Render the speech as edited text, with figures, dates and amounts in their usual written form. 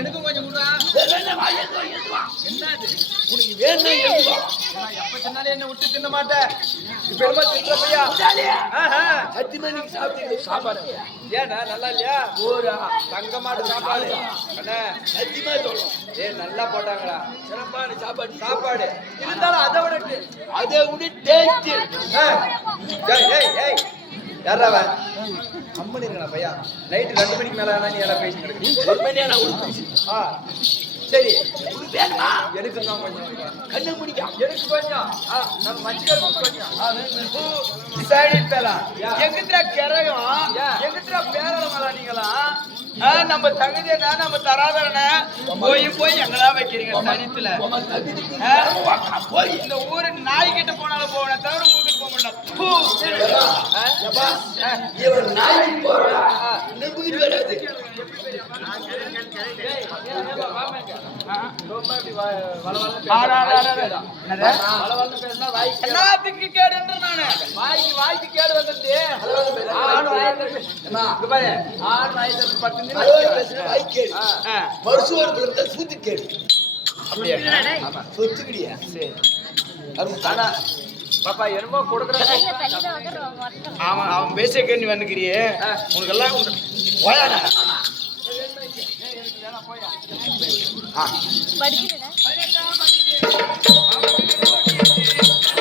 எனக்கும் கொஞ்சம் உனக்கு வேணும் எப்ப சொன்னாலே என்ன விட்டு தின்ன மாட்டேன். இப்ப என்ன தின்ற பையா சத்தியமணிக்கு சாப்பிட்டு சாப்பாடு ஏன்னா நல்லா இல்லையா? ஒரு தங்க மாட்டு சாப்பாடு அண்ணா சத்தியமா சொல்லும். நல்லா போட்டாங்களா? சிறப்பான சாப்பாடு சாப்பாடு இருந்தாலும் அதை விட டேஸ்ட். யாராவ கம்பெனி இருக்கா பையா? நைட்டு 2 மணிக்கு மேல நீ யாரா பேசிட்டு சரி வேணுமா? எனக்கு தான் கொஞ்சம் கண்ணு பிடிக்கும். எனக்கு கொஞ்சம் நம்ம மஞ்சள் கொஞ்சம் சைடு பேலா எங்கத்ரா கரகம் எங்கத்ரா பேரல மலானிங்களா நம்ம தகுதியா நம்ம தராதரனே போய் எங்களா வைக்கிறீங்க தனித்துல போய் இந்த ஊரு நாய் கிட்ட போனாலும் போவன தவிர உங்ககிட்ட போக மாட்டோம். இவர் நாய் போறா நெபுகிட்டு வராது. எல்லாத்துக்கு கேடு நானு வாய்க்கு கேடு வந்துருச்சு. மருசுவரத்துல சூத்து கேடு சொத்துக்கிடியா? பாப்பா என்னமோ கொடுக்குறாங்க. ஆமா அவன் பேச கேள்வி வந்துக்கிறியே உனக்கு எல்லாம் படிக்கிறது